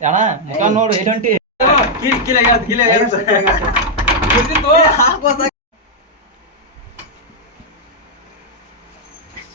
ಅಣ್ಣ ಮುಖ ನೋಡು ಎಲ್ಲಿ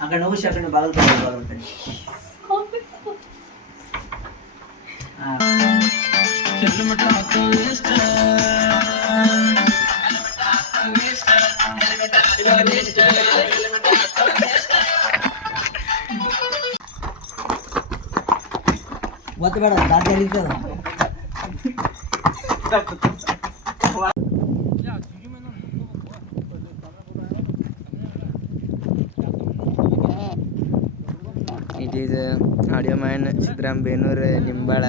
ಆ ಕಡೆ ಹೋಗಿ ಆ ಕಡೆ ಬಾಗಲ್ ಕಡೆ ಬಾಗಲ್ ಕಡೆ ಒತ್ತು ಬೇಡ ದಾಟಿ ಅಲ್ಲಿರ್ತದ it is audio man Siddaram Benur Nimbal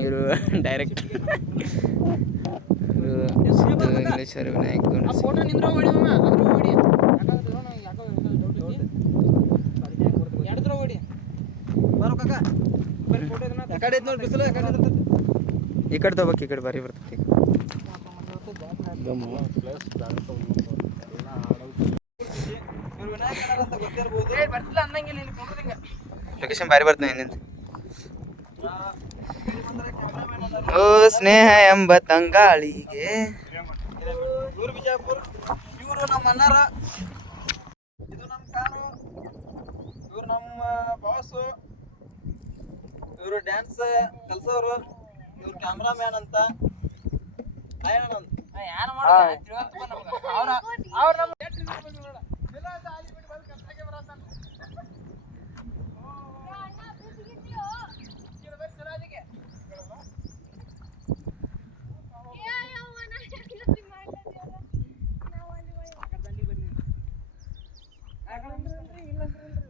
ಇವರು ಡೈರೆಕ್ಟ್ ಇಂಗ್ಲೀಷ್ ವಿನಾಯಕ ಈ ಕಡೆ ತಗೋಬೇಕು ಈ ಕಡೆ ಬಾರಿ ಬರ್ತೈತಿ. ಲೊಕೇಶನ್ ಬಾರಿ ಬರ್ತದೆ ನಿಂದು. ಓ ಸ್ನೇಹ ಎಂಬ ತಂಗಾಳಿಗೆ. ಇವ್ರು ನಮ್ಮ ಅಣ್ಣಾರ. ಇದು ನಮ್ಮ ಕಾರು ಇವ್ರು ನಮ್ಮ ಬಾಸು ಇವರು ಡ್ಯಾನ್ಸ್ ಕಲ್ಸೋರು. ಇವ್ರು ಕ್ಯಾಮ್ರಾಮ್ಯಾನ್ ಅಂತ. ಅಂತ. ಅವ್ರ ಅವ್ರ ನಮ್ಮ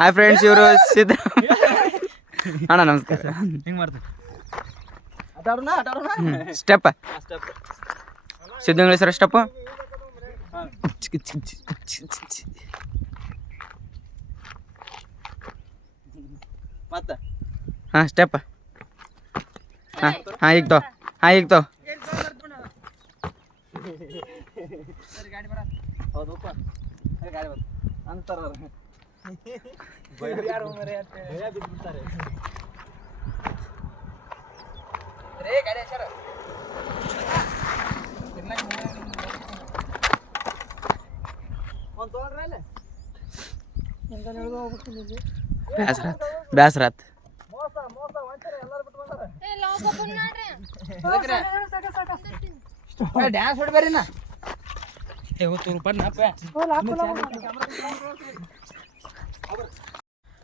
ಹಾಯ್ ಫ್ರೆಂಡ್ಸ್ ಇವರು ಸಿದ್ಧ ಅಣ್ಣ ನಮಸ್ಕಾರ. ಹೆಂಗ್ ಆಟಾಡೋಣ step step Siddha English step ಮತ್ತೆ? ಹಾಂ ಸ್ಟೆಪ್ ಹಾಂ ಹಾಂ ಈಗ ತೋ ಹಾಂ ಈಗ ತೋ ಗಾಡಿ ಬರ. ಹೌದಪ್ಪ ಗಾಡಿ ಬರ. ಅಂತಾರ ಯಾರು ಮರೆ ಬಿದ್ದುಬಿಡ್ತಾರೆ ರೇ ಗಾಡಿ ಹಚ್ಚಾರ ಒಂದು ತೊಗೊಂಡ್ರೆ ಅಲ್ಲೇ ಬ್ಯಾಸ್ರಾತ್ ಬ್ಯಾಸ್ರಾತ್ ಮೋಸ ಮೋಸ ಒಂಚರ ಎಲ್ಲರೂ ಬಿಟ್ಟು ಬಂದಾರ ಡ್ಯಾನ್ಸ್ ಹೊಡ್ಬೇರಿನ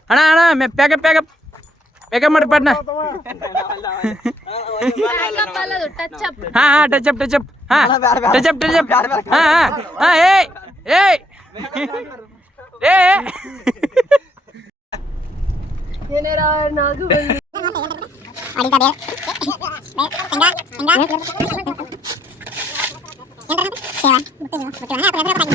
ಅಣ್ಣ ಅಣ್ಣ ಮೆ ಪ್ಯಾಕಪ್ ಪ್ಯಾಕಪ್ ಪ್ಯಾಕಪ್ ಮಾಡಿ ಪಟ್ನ ಹಾಂ ಹಾಂ ಟಚ್ ಅಪ್ ಟಚ್ ಅಪ್ ಹಾಂ ಟಚ್ ಅಪ್ ಟಚ್ ಅಪ್ ಹಾಂ ಹಾಂ ಹಾಂ ಏಯ್ ಏಯ್ ಏ ಹಾಂ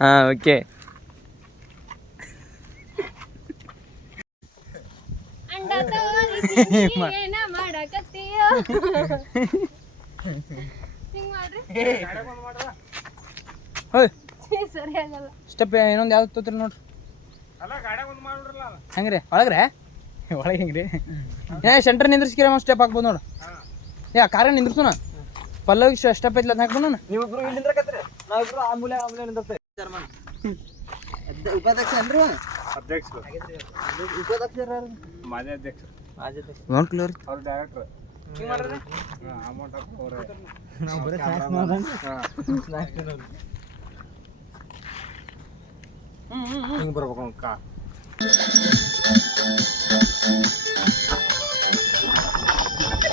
ಅಂಡ ಓಕೆ ಸ್ಟೆಪ್ ಇನ್ನೊಂದು ಯಾವ್ದು ತೋತ್ರಿ ನೋಡ್ರಿ ಹಂಗ್ರಿ? ಒಳಗ್ರೆ? ಒಳಗೆ ಹೆಂಗ್ರಿ? ಏ ಸೆಂಟರ್ ನಿಂದ್ರಿಸ್ಕಿರ ಸ್ಟೆಪ್ ಹಾಕ್ಬೋದು ನೋಡು. ಯಾ ಕಾರ ನಿಂದ್ರಸೋಣ ಪಲ್ಲವಿಗೆ ಸ್ಟೆಪ್ ಐತ್ಲ ಹಾಕ್ಬೋದು ನಾನು ನೀವಿಬ್ರು ಇಲ್ಲಿ ನಿಂದ್ರಕತ್ತೀರಿ? ನಾವಿಬ್ರು ಆ ಮೂಲೆ ಆ ಮೂಲೆ ನಿಂದಿರ್ತೇವೆ ಉಪಾಧ್ಯಕ್ಷ ಯಾರು? ಮಾಜಿ ಅಧ್ಯಕ್ಷರು. ಮಾಜಿ ಅಧ್ಯಕ್ಷ. ಅವ್ರ ಡೈರೆಕ್ಟರ್ ಹಿಂಗ್ ಬರ್ಬೇಕು ಕಾ. ಏ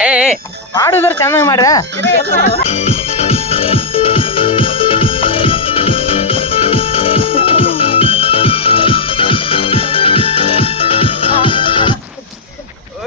ಏ, ಮಾಡುದ್ರ ಚೆನ್ನಾಗಿ ಮಾಡ್ರ?